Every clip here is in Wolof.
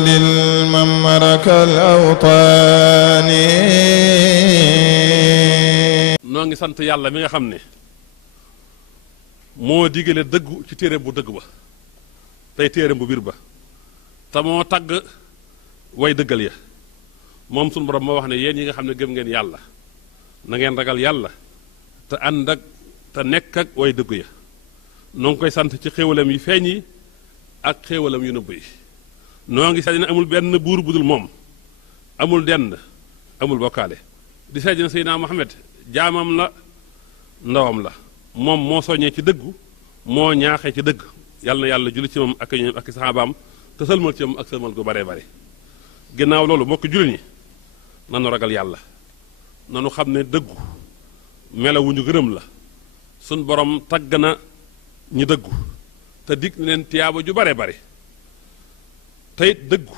للممرك الأوطان noo ngi sant yàlla mi nga xam ne moo digale dëggu ci téere bu dëgg ba tey téere bu biir ba te moo tagg way dëggal ya moom sunu borom moo wax ne yéen yi nga xam ne gëm ngeen yàlla na ngeen ragal yàlla te ànd ak te nekk ak way dëggu ya noo ngi koy sant ci xéewalam yi feeñ yi ak xéewalam yu nëbb yi noo ngi seede ne amul benn buur bu dul moom amul dend amul bokkaale di seede ne Seydina Muhammad jaamam la ndawam la moom moo soññee ci dëggu moo ñaaxee ci dëgg yàlla na yàlla julli ci moom ak ñoom ak saxaabaam te sëlmal ci moom ak sëlmal gu baree bare ginnaaw loolu mbokk jullit ñi nanu ragal yàlla nanu xam ne dëggu melawuñu gërëm la suñ borom tagg na ñi dëggu te dig leen tiyaaba ju bare bare tey dëggu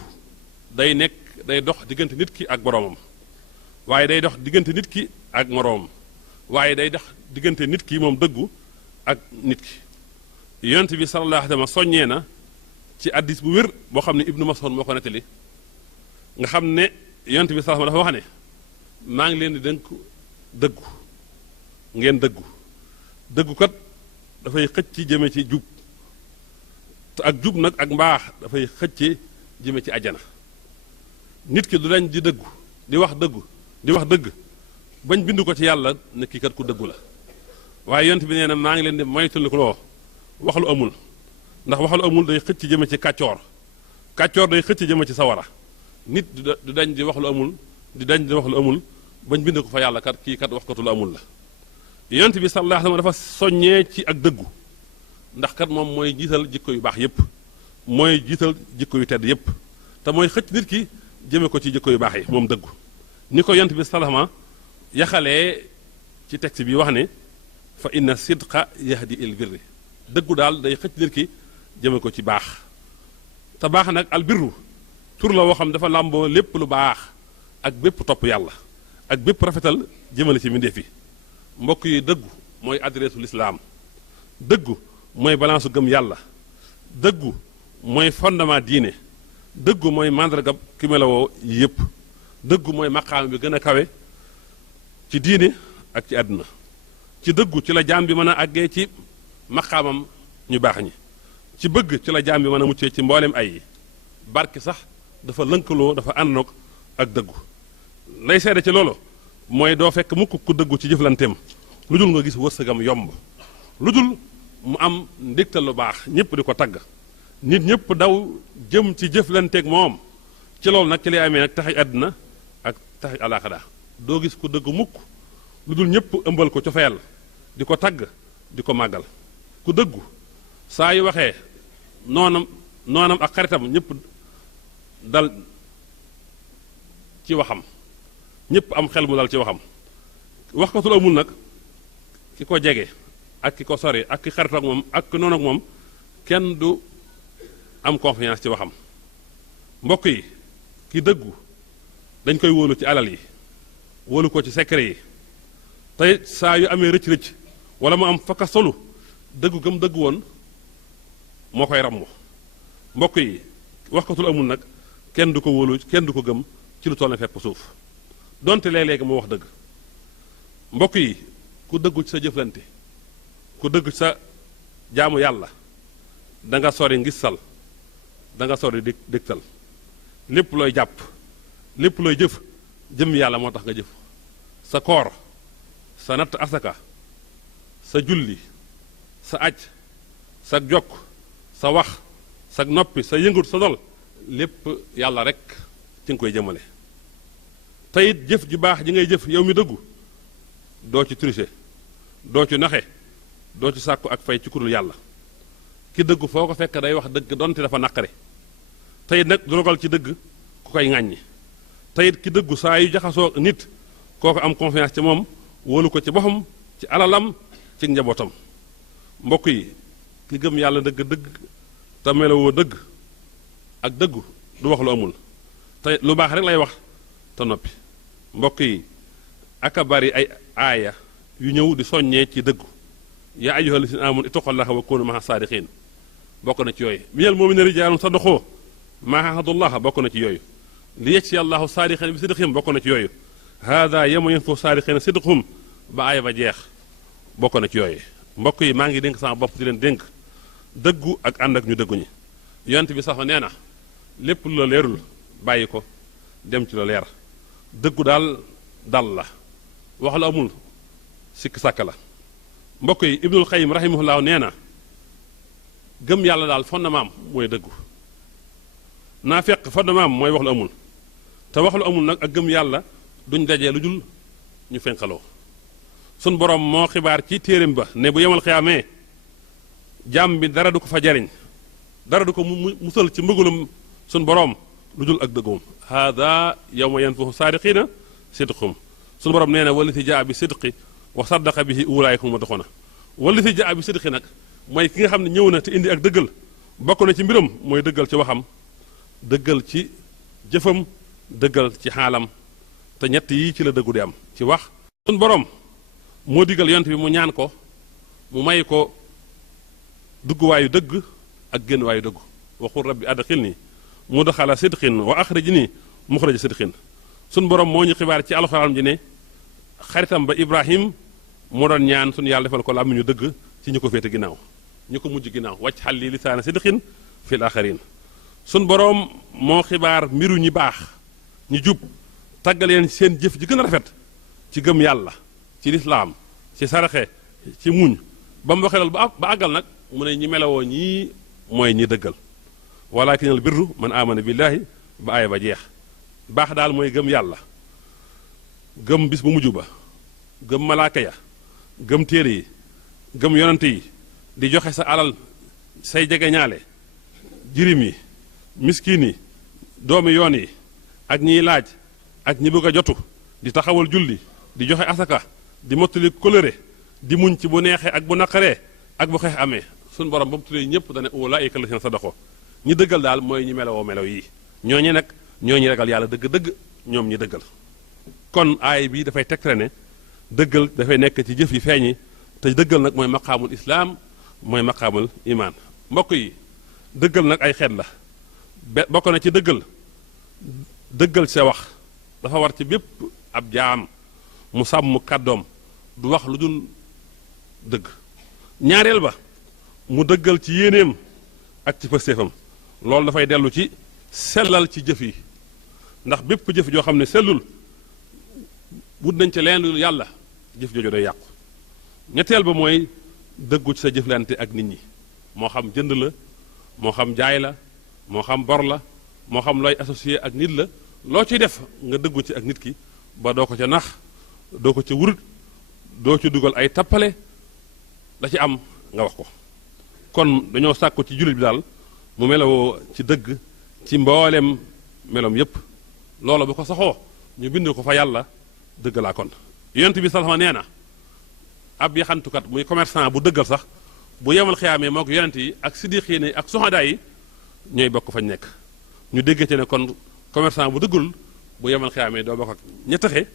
day dox diggante nit ki ak boromam waaye day dox diggante nit ki ak moroomam waaye day dox diggante nit ki moom dëggu ak nit ki yonent bi sallallahu alayhi wa sallam soññee na ci addis bu wér boo xam ne Ibnu Mas'ud moo ko nettali nga xam ne yonent bi sallallahu dafa wax ne maa ngi leen di dénk dëggu ngeen dëggu kat dafay xëcc jëme ci jub te ak jub nag ak mbaax dafay xëcc jëme ci ajjana nit ki du dañ di dëggu di wax dëgg bañ bind ko ci yàlla ne kii kat ku dëggu la waaye yonent bi nee na maa ngi leen di moytandikuloo wax lu amul ndax wax lu amul day xëcc jëme ci kàccoor day xëcc jëme ci sawara nit du dañ di wax lu amul wax lu amul bañ bind ko fa yàlla kat kii kat wax katu lu amul la yonent bi sallallahu alayhi wa sallam dafa soññee ci ak dëggu ndax kat moom mooy jiital jikko yu baax yépp mooy jiital jikko yu tedd yépp te mooy xëcc nit ki jëme ko ci jikko yu baax yi moom dëggu ni ko yonent bi sallallahu yaxalee ci texte bi wax ne fa inna sidqa yahdi il birri dëggu daal day xëcc nit ki jëme ko ci baax te baax nag albirru tur la woo xam dafa làmboo lépp lu baax ak bépp topp yàlla ak bépp rafetal jëmale ci mbindeef yi mbokk yi dëggu mooy adresse lislaam dëggu mooy balance gëm yàlla dëggu mooy fondement diine dëggu mooy màndargab ki melawoo yépp dëggu mooy maqaam bi gën a kawe ci diine ak ci àdduna ci dëggu ci la jaam bi mën a àggee ci maqaamam ñu baax ñi ci bëgg ci la jaam bi mën a muccee ci mboolem ay yi barke sax dafa lënkaloo dafa àndoog ak dëggu lay seede ci loolu mooy doo fekk mukk ku dëggu ci jëflanteem lu dul nga gis wërsëgam yomb lu dul mu am ndégtal lu baax ñëpp di ko tagg nit ñëpp daw jëm ci jëflanteeg moom ci loolu nag ci lay amee nag taxi àdduna ak taxi alaaxira doo gis ku dëgg mukk lu dul ñëpp ëmbal ko cofeel di ko tagg di ko màggal ku dëggu saa yu waxee noonam ak xaritam ñëpp dal ci waxam ñëpp am xel mu dal ci waxam wax ko tul amul nag ki ko jege ak ki ko sori ak ki xarit ak moom ak ki noonu ak moom kenn du am confiance ci waxam mbokk yi ki dëggu dañ koy wóolu ci alal yi wóolu ko ci secret yi tey saa yu amee rëcc-rëcc wala mu am fakka solu dëggu gëm dëggu woon moo koy rammu mbokk yi wax ko tul amul nag kenn du ko wóolu kenn du ko gëm ci lu toll ne fepp suuf donte léeg-léegi moo wax dëgg mbokk yi ku dëggu ci sa jëflante ku dëggu ci sa jaamu yàlla da nga sori ngistal da nga sori dégtal lépp looy jàpp lépp looy jëf jëm yàlla moo tax nga jëf sa koor sa natt asaka sa julli sa aj sa jokk sa wax sa noppi sa yëngut sa dol lépp yàlla rek ci nga koy jëmale te it jëf ji baax ji ngay jëf yow mi dëggu doo ci tricher doo ci naxe doo ci sàkku ak fay ci kudul yàlla ki dëggu foo ko fekk day wax dëgg donte dafa naqare te it nag du rogal ci dëgg ku koy ŋàññi te it ki dëggu saa yu jaxasoo nit kooku am confiance ci moom wóolu ko ci boppam ci alalam ci njabootam mbokk yi ki gëm yàlla dëgg te melowoo dëgg ak dëggu du wax lu amul te lu baax rek lay wax te noppi mbokk yi aka bari ay aaya yu ñëw di soññee ci dëggu yaa ayyuhal lazina aamanu ittaqullaha wa kunu ma'a saadiqiin bokk na ci yooyu minal mu'miniina rijaalun sadaqu maa ahadullah bokk na ci yooyu li yajzi allahu saadiqina bi sidqihim bokk na ci yooyu hada yawma yanfa'u saadiqina sidquhum ba aaya ba jeex bokk na ci yooyu mbokk yi maa ngi dénk sama bopp di leen dénk dëggu ak ànd ak ñu dëgguñi yonent bi sax nee na lépp lu la leerul bàyyi ko dem ci la leer dëggu daal dal la wax la amul sikk sàkk la mbokk yi ibnul xayim rahimahullah nee na gëm yàlla daal fondement mooy dëggu naafeq fondement mooy wax lu amul te wax lu amul nag ak gëm yàlla duñ dajee lu dul ñu fenqaloo sun borom moo xibaar ci téeréem ba ne bu yemal xiyaamee jàmm bi dara du ko fa jariñ dara du ko musal ci mbëggalum sun borom lu dul ak dëggoom hada yawma yanfahu saadiqina sidqum sun borom nee na wallati jaa bi sidqi wa saddaqa bihi ulaa'ika humu muttaquna wallati jaa bi sidqi nag mooy ki nga xam ne ñëw na te indi ak dëggal bokk na ci mbiram mooy dëggal ci waxam dëggal ci jëfam dëggal ci xaalam te ñett yii ci la dëggu di am ci wax sun borom moo digal yonent bi mu ñaan ko mu may ko dugguwaayu dëgg ak génnwaayu dëgg waxul rabbi adxilni mudxala sidqin wa axrijni muxraja sidqin sun borom moo ñu xibaar ci alxuraan ji ne xaritam ba Ibrahim moo doon ñaan sun yàlla defal ko la am ñu dëgg ci ñu ko féete ginnaaw ñu ko mujj ginnaaw wàcc xal li lisaana sidqin fil axarin sun borom moo xibaar mbiru ñi baax ñi jub tàggal leen seen jëf ji gën a rafet ci gëm yàlla ci lislaam ci saraxe ci muñ ba mu waxee loolu ba àggal nag mu ne ñi melawoo ñii mooy ñi dëggal walakinal birru man amana billahi ba aaya ba jeex baax daal mooy gëm yàlla gëm bis bu mujj ba gëm malaaka ya gëm téere yi gëm yonante yi di joxe sa alal say jege ñaale jirim yi miskin yi doomi yoon yi ak ñiy laaj ak ñi bëgg a jotu di taxawal julli di joxe asaka di mottali kóllëre di muñ ci bu neexee ak bu naqaree ak bu xeex amee suñu borom ba mu tuddee ñëpp dane ulaa'ika llaziina sadaqu ñi dëggal daal mooy ñi melowoo melaw yi ñooñu nag ñooñu ragal yàlla dëgg-dëgg ñoom ñi dëggal kon aay bi dafay tegtale ne dëggal dafay nekk ci jëf yi feeñi te dëggal nag mooy maqaamul islaam mooy maqaamul imaan mbokk yi dëggal nag ay xeet la bokk na ci dëggal sa wax dafa war ci bépp ab jaam mu sàmm kàddoom du wax lu dul dëgg ñaareel ba mu dëggal ci yéeneem ak ci pëstéefam loolu dafay dellu ci sellal ci jëf yi ndax bépp jëf joo xam ne sellul wut nañ ca leen lu yàlla jëf jooju day yàqu ñetteel ba mooy dëggu ci sa jëflante ak nit ñi moo xam jënd la moo xam jaay la moo xam bor la moo xam looy associé ak nit la loo ciy def nga dëggu ci ak nit ki ba doo ko ca nax doo ko ca wurut doo ci dugal ay tappale la ci am nga wax ko kon dañoo sàkku ci jullit bi daal mu melowoo ci dëgg ci mboolem melom yépp loolu bu ko saxoo ñu bind ko fa yàlla dëgg laa kon yonent bi sallallahu nee na ab yaxantukat muy commerçant bu dëggal sax bu yemal xiyaamee moo ko yonent yi ak siddiqiin yi ak suhadaa yi ñooy bokk fañ nekk ñu dégg ci ne kon commerçant bu dëggul bu yemal xiyaamee doo bokk ak ña taxe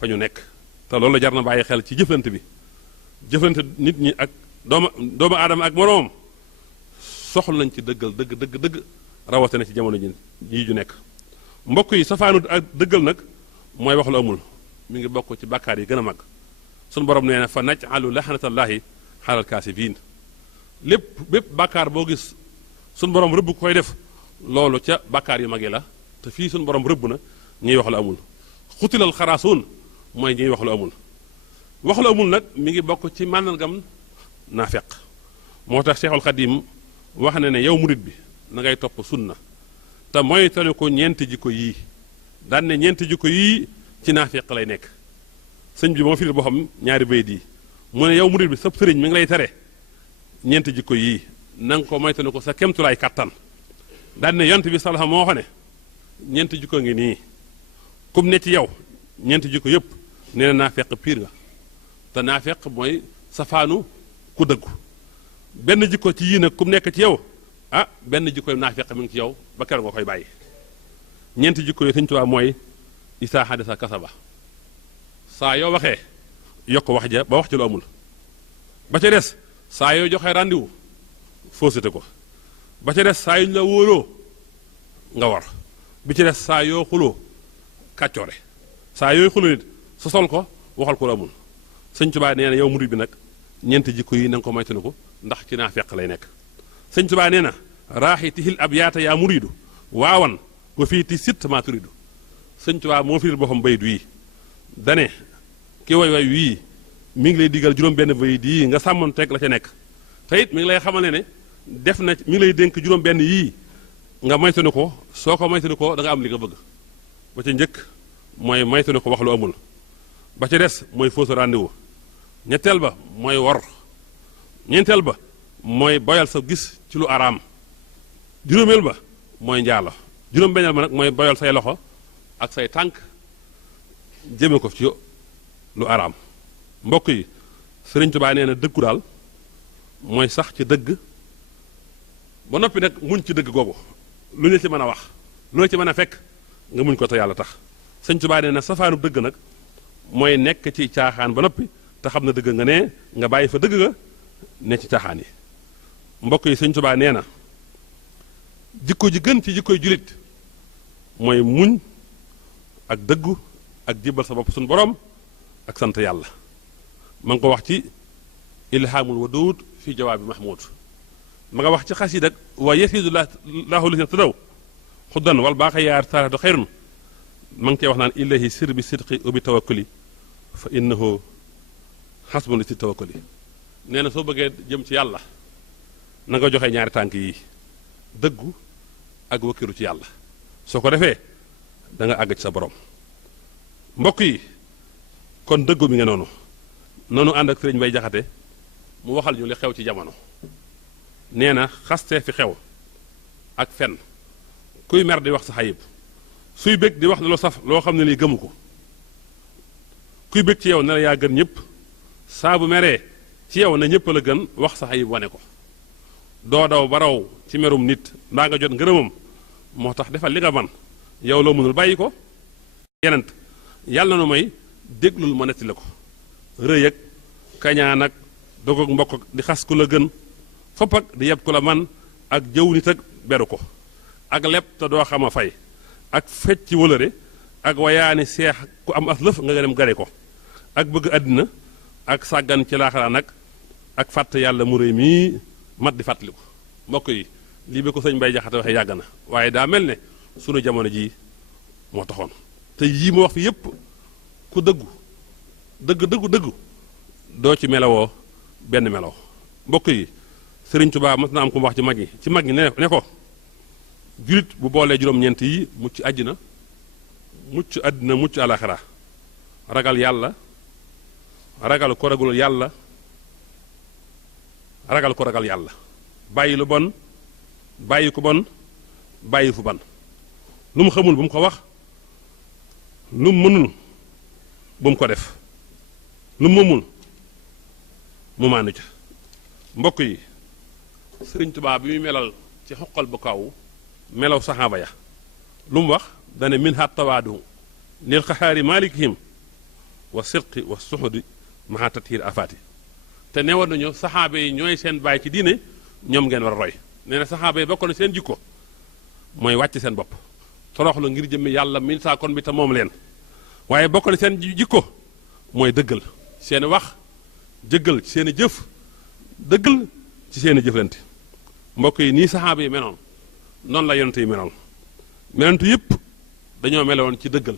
fa ñu nekk te loolu jar na bàyyi xel ci jëflante bi jëflante nit ñi ak doomu aadama ak moroomam soxla nañ ci dëggal dëgg rawatina ci jamono ji ju nekk mbokk yi safaanu ak dëggal nag mooy wax lu amul mi ngi bokk ci bàkkaar yi gën a mag sunu borom nee na fa naj'alu laxnatallahi xalal kaasibiin bépp bàkkaar boo gis sunu borom rëbb koy def loolu ca bàkkaar yu mag yi la te fii sunu borom rëbb na ñuy wax lu amul xutilal xaraasuun mooy ñuy wax lu amul wax lu amul nag mi ngi bokk ci màndargam naafeq moo tax Seexul Xadiim wax na ne yow murit bi na ngay topp sunna te mooy tane ko ñeenti jikko yii daan ne ñeenti jikko yii ci naafeq lay nekk sëñ bi moo firil boo xam ñaari bayit yi mu ne yow murit bi sab sëriñ mi ngi lay tere ñeenti jikko yii na nga ko moytane ko sa kemtulaay kàttan daan ne yont bi salaam moo xam ne ñeenti jikko ngi nii kum ne ci yow ñeenti jikko yëpp nee na naafeq piir nga te naafeq mooy safaanu ku dëggu benn jikko ci yii nag kum nekk ci yow ah benn jikko naafeq mi ngi ci yow ba keroog nga koy bàyyi ñeenti jikko yi Sëñ Tuubaa mooy isaa hadasa kasaba saa yoo waxee yokk wax ja ba wax ci lu amul ba ca des saa yoo joxee rendez-vous fausseté ko ba ca des saa yu ñu la wóoloo nga war bi ci des saa yoo xuloo kàccoore saa yooyu xuloo nit sa sol ko waxal ko la amul sëñ Tuubaa nee na yow murid bi nag ñeenti jikko yi na nga ko moytu ko ndax ci naa feq lay nekk sëñ Tuubaa nee na raaxi tihil ab yaata yaa muridu waawan wa fii ti sitt maa turidu sëñ Tuubaa moo firil boppam bayit wii dane ki way wii mi ngi lay digal juróom benn bayit yii nga sàmmoon teg la ca nekk te it mi ngi lay xamal ne def na mi ngi lay dénk juróom benn yii nga moytu ko soo ko moytu ko da nga am li nga bëgg ba ca njëkk mooy moytu ko wax lu amul ba ca des mooy fausse rendez-vous ñetteel ba mooy wor ñeenteel ba mooy boyal sa gis ci lu araam juróomeel ba mooy njaalo juróom-benneel ba nag mooy boyal say loxo ak say tànk jëme ko ci lu araam mbokk yi Sëriñ Tuubaa nee na dëggu daal mooy sax ci dëgg ba noppi nag muñ ci dëgg googu lu ñu ci mën a wax lu la ci mën a fekk nga muñ ko te yàlla tax Sëriñ Tuubaa nee na safaanu dëgg nag mooy nekk ci caaxaan ba noppi te xam na dëgg nga ne nga bàyyi fa dëgg nga ne ci caaxaan yi mbokk yi Sëriñ Tuubaa nee na jikko ji gën ci jikkoy julit mooy muñ ak dëggu ak jébbal sa bopp suñu borom ak sant yàlla ma ngi ko wax ci ilhaamul waduud fi jawaabi mahmud ma nga wax ci xasiid ak wa yasiidu laahu lisina tadaw xuddan wal baaxa yaar saaratu xayrun ma ngi cee wax naan illahi sir bi sidqi wa bi tawakkuli fa innahu xasbun li si tawakkuli nee na soo bëggee jëm ci yàlla na nga joxe ñaari tànk yi dëggu ak wakkiru ci yàlla soo ko defee da nga àgg ci sa borom mbokk yi kon dëggu mi nga noonu ànd ak sëriñ Bay Jaxate mu waxal ñu li xew ci jamono nee na xaste fi xew ak fen kuy mer di wax sa xayib suy bëgg di wax lu saf loo xam ne lii gëmu ko kuy bëgg ci yow ne la yaa gën ñëpp saa bu meree ci yow ne ñëpp la gën wax sa xayib wane ko doo daw ba raw ci merum nit mbaa nga jot ngërëmam moo tax defal li nga man yow loo mënul bàyyi ko yenent yàlla na nu may déglul ma netti la ko rëy ak kañaan ak dog ak mbokk ak di xas ku la gën fopp ak di yeb ku la man ak jëw nit ak beru ko ak leb te doo xam a fay ak fecc wëlëre ak wayaani seex ku am as lëf nga dem gare ko ak bëgg àddina ak sàggan ci laaxara nag ak fàtt yàlla mu réy mii mat di fàttaliku mbokk yi lii bi ko sëñ Bay Jaxate waxee yàgg na waaye daa mel ne sunu jamono jii moo taxoon te yii ma wax fi yépp ku dëggu dëggu doo ci melawoo benn melaw mbokk yi Sëriñ Tuubaa mas na am ko wax ci mag ñi ne ko julit bu boolee juróom-ñeent yi mucc àddina mucc alaxira ragal yàlla ragal ko ragal yàlla bàyyi lu bon bàyyi ku bon bàyyi fu ban lu mu xamul bu mu ko wax lu mu mënul bu mu ko def lu mu mëmul mu maanu ca mbokk yi Sëriñ Tuubaa bi muy melal ci xoqal bu kaw melaw saxaaba ya lu mu wax dane min hat tawaadu lil xaxaari malikihim wa sirqi wa suxudi maxa tathiir afaati te newoon nañu saxaaba yi ñooy seen baay ci diine ñoom ngeen war a roy nee na saxaaba yi bokk na seen jikko mooy wàcc seen bopp toroxlu ngir jëmmi yàlla min saa kon bi te moom leen waaye bokk na seen jikko mooy dëggal seen wax jëggal ci seen i jëf dëggal ci seen i jëflante mbokk yi nii saxaaba yi menoon noonu la yonent yi menoon menantu yëpp dañoo meloon ci dëggal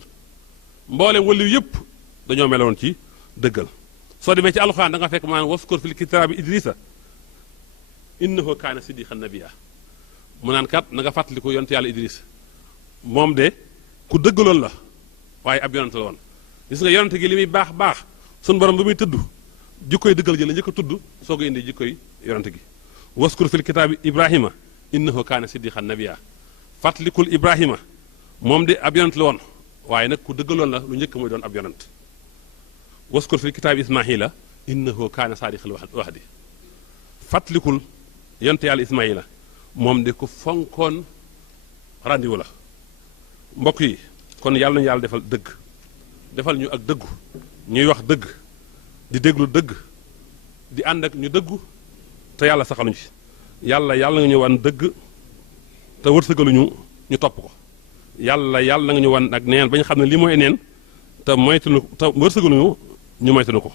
mboolem waliyu yëpp dañoo meloon ci dëggal soo demee ci alxuraan da nga fekk maanaam waskur fil kitaabi idrisa innahu kaana siddiqan nabiyya mu naan kat na nga fàttaliku yonent yàlla idris moom de ku dëggaloon la waaye ab yonent la woon gis nga yonent gi li muy baax baax sunu borom ba muy tudd jikkoy dëggal ji la njëkk a tudd soo ko indi jikkoy yonent gi waskur fil kitaabi ibrahima innahu kaana siddiqan nabiyya fàttalikul ibrahima moom de ab yonent la woon waaye nag ku dëggaloon la lu njëkk mooy doon ab yonent waskur fil kitaabi ismaila innahu kaana saadiqal wa'di fàttalikul yonent yàlla ismaila moom de ku fonkoon rendez-vous la mbokk yi kon yàlla nañu yàlla defal dëgg defal ñu ak dëggu ñuy wax dëgg di déglu dëgg di ànd ak ñu dëggu te yàlla saxaluñu ci yàlla nga ñu wan dëgg te wërsëgaluñu ñu topp ko yàlla na nga ñu wan ak neen ba ñu xam ne lii mooy neen te moytuñu te wërsëgaluñu ñu moytuñu ko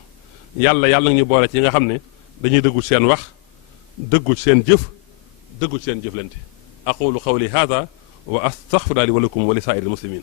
yàlla na nga ñu boole ci nga xam ne dañuy dëggu ci seen wax dëggu ci seen jëf dëggu ci seen jëflante aqulu qawli hada wa astaghfirullahi li wa lakum wa li saa'iril muslimin.